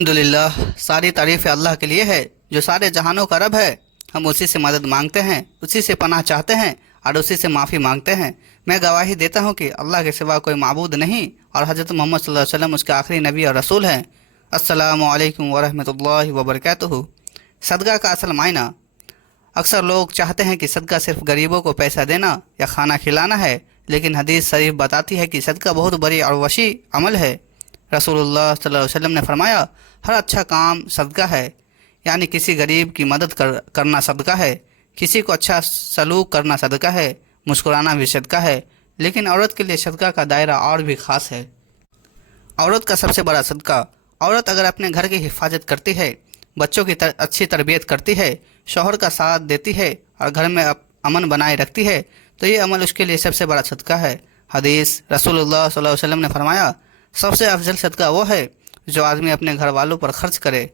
الحمدللہ، ساری تعریف اللہ کے لیے ہے جو سارے جہانوں کا رب ہے۔ ہم اسی سے مدد مانگتے ہیں، اسی سے پناہ چاہتے ہیں اور اسی سے معافی مانگتے ہیں۔ میں گواہی دیتا ہوں کہ اللہ کے سوا کوئی معبود نہیں اور حضرت محمد صلی اللہ علیہ وسلم اس کے آخری نبی اور رسول ہیں۔ السلام علیکم ورحمۃ اللہ وبرکاتہ۔ صدقہ کا اصل معنی۔ اکثر لوگ چاہتے ہیں کہ صدقہ صرف غریبوں کو پیسہ دینا یا کھانا کھلانا ہے، لیکن حدیث شریف بتاتی ہے کہ صدقہ بہت بڑی اور وسیع عمل ہے۔ رسول اللہ صلی اللہ علیہ وسلم نے فرمایا، ہر اچھا کام صدقہ ہے، یعنی کسی غریب کی مدد کرنا صدقہ ہے، کسی کو اچھا سلوک کرنا صدقہ ہے، مسکرانا بھی صدقہ ہے۔ لیکن عورت کے لیے صدقہ کا دائرہ اور بھی خاص ہے۔ عورت کا سب سے بڑا صدقہ۔ عورت اگر اپنے گھر کی حفاظت کرتی ہے، بچوں کی اچھی تربیت کرتی ہے، شوہر کا ساتھ دیتی ہے اور گھر میں امن بنائے رکھتی ہے تو یہ عمل اس کے لیے سب سے بڑا صدقہ ہے۔ حدیث رسول اللہ صلی اللہ علیہ وسلم نے فرمایا، سب سے افضل صدقہ وہ ہے جو آدمی اپنے گھر والوں پر خرچ کرے۔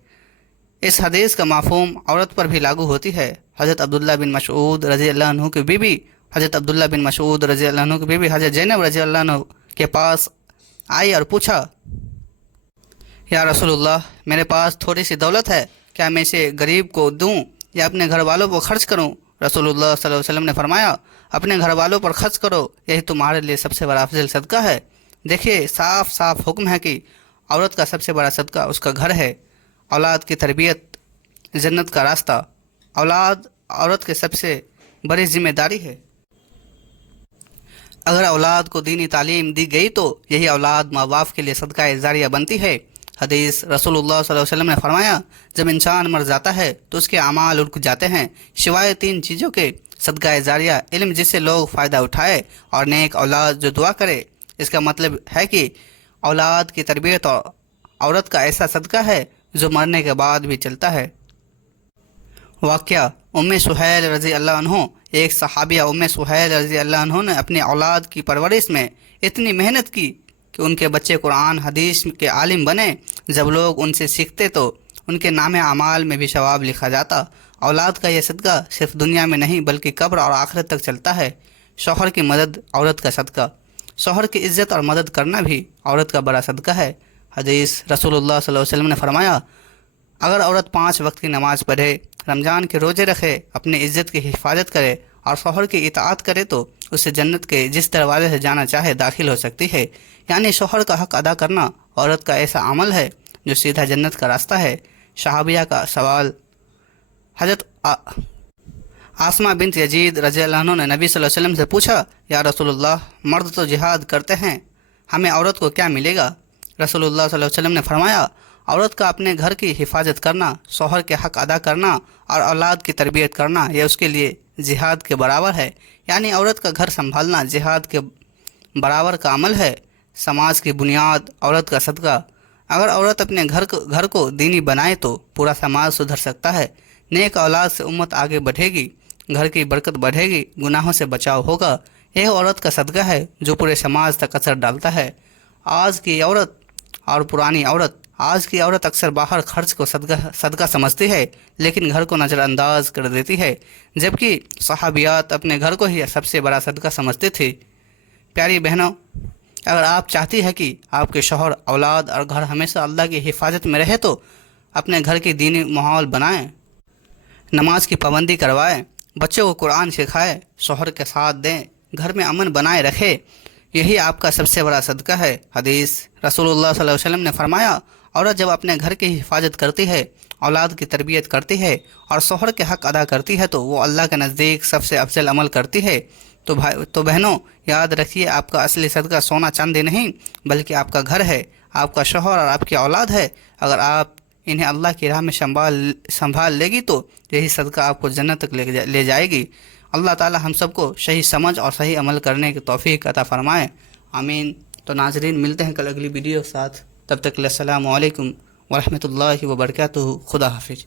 اس حدیث کا مفہوم عورت پر بھی لاگو ہوتی ہے۔ حضرت عبداللہ بن مسعود رضی اللہ عنہ کی بیوی حضرت زینب رضی اللہ عنہ کے پاس آئی اور پوچھا، یا رسول اللہ، میرے پاس تھوڑی سی دولت ہے، کیا میں اسے غریب کو دوں یا اپنے گھر والوں کو خرچ کروں؟ رسول اللہ صلی اللہ علیہ وسلم نے فرمایا، اپنے گھر والوں پر خرچ کرو، یہی تمہارے لیے سب سے بڑا افضل صدقہ ہے۔ دیکھیے، صاف صاف حکم ہے کہ عورت کا سب سے بڑا صدقہ اس کا گھر ہے۔ اولاد کی تربیت جنت کا راستہ۔ اولاد عورت کی سب سے بڑی ذمہ داری ہے۔ اگر اولاد کو دینی تعلیم دی گئی تو یہی اولاد ماں باپ کے لیے صدقہ جاریہ بنتی ہے۔ حدیث رسول اللہ صلی اللہ علیہ وسلم نے فرمایا، جب انسان مر جاتا ہے تو اس کے اعمال رک جاتے ہیں سوائے 3 چیزوں کے: صدقہ جاریہ، علم جس سے لوگ فائدہ اٹھائے، اور نیک اولاد جو دعا کرے۔ اس کا مطلب ہے کہ اولاد کی تربیت عورت کا ایسا صدقہ ہے جو مرنے کے بعد بھی چلتا ہے۔ واقعہ: ام سہیل رضی اللہ عنہ، ایک صحابیہ ام سہیل رضی اللہ عنہ نے اپنی اولاد کی پرورش میں اتنی محنت کی کہ ان کے بچے قرآن حدیث کے عالم بنے۔ جب لوگ ان سے سیکھتے تو ان کے نام اعمال میں بھی ثواب لکھا جاتا۔ اولاد کا یہ صدقہ صرف دنیا میں نہیں بلکہ قبر اور آخرت تک چلتا ہے۔ شوہر کی مدد عورت کا صدقہ۔ شوہر کی عزت اور مدد کرنا بھی عورت کا بڑا صدقہ ہے۔ حدیث رسول اللہ صلی اللہ علیہ وسلم نے فرمایا، اگر عورت 5 وقت کی نماز پڑھے، رمضان کے روزے رکھے، اپنی عزت کی حفاظت کرے اور شوہر کی اطاعت کرے تو اسے جنت کے جس دروازے سے جانا چاہے داخل ہو سکتی ہے۔ یعنی شوہر کا حق ادا کرنا عورت کا ایسا عمل ہے جو سیدھا جنت کا راستہ ہے۔ صحابیہ کا سوال: حضرت آسمہ بنت یزید رضی اللہ عنہ نے نبی صلی اللہ علیہ وسلم سے پوچھا، یا رسول اللہ، مرد تو جہاد کرتے ہیں، ہمیں عورت کو کیا ملے گا؟ رسول اللہ صلی اللہ علیہ وسلم نے فرمایا، عورت کا اپنے گھر کی حفاظت کرنا، شوہر کے حق ادا کرنا اور اولاد کی تربیت کرنا یہ اس کے لیے جہاد کے برابر ہے۔ یعنی عورت کا گھر سنبھالنا جہاد کے برابر کا عمل ہے۔ سماج کی بنیاد عورت کا صدقہ۔ اگر عورت اپنے گھر کو دینی بنائے تو پورا سماج سدھر سکتا ہے۔ نیک اولاد سے امت آگے بڑھے گی، گھر کی برکت بڑھے گی، گناہوں سے بچاؤ ہوگا۔ یہ عورت کا صدقہ ہے جو پورے سماج تک اثر ڈالتا ہے۔ آج کی عورت اور پرانی عورت۔ آج کی عورت اکثر باہر خرچ کو صدقہ سمجھتی ہے لیکن گھر کو نظر انداز کر دیتی ہے، جبکہ صحابیات اپنے گھر کو ہی سب سے بڑا صدقہ سمجھتی تھی۔ پیاری بہنوں، اگر آپ چاہتی ہیں کہ آپ کے شوہر، اولاد اور گھر ہمیشہ اللہ کی حفاظت میں رہے تو اپنے گھر کی دینی ماحول بنائیں، نماز کی پابندی کروائیں، بچوں کو قرآن سکھائیں، شوہر کے ساتھ دیں، گھر میں امن بنائے رکھیں۔ یہی آپ کا سب سے بڑا صدقہ ہے۔ حدیث رسول اللہ صلی اللہ علیہ وسلم نے فرمایا، عورت جب اپنے گھر کی حفاظت کرتی ہے، اولاد کی تربیت کرتی ہے اور شوہر کے حق ادا کرتی ہے تو وہ اللہ کے نزدیک سب سے افضل عمل کرتی ہے۔ تو بہنوں، یاد رکھیے، آپ کا اصلی صدقہ سونا چاندی نہیں بلکہ آپ کا گھر ہے، آپ کا شوہر اور آپ کی اولاد ہے۔ اگر آپ انہیں اللہ کی راہ میں سنبھال لے گی تو یہی صدقہ آپ کو جنت تک لے جائے گی۔ اللہ تعالی ہم سب کو صحیح سمجھ اور صحیح عمل کرنے کی توفیق عطا فرمائے، آمین۔ تو ناظرین، ملتے ہیں کل اگلی ویڈیو کے ساتھ، تب تک السلام علیکم ورحمۃ اللہ وبرکاتہ۔ خدا حافظ۔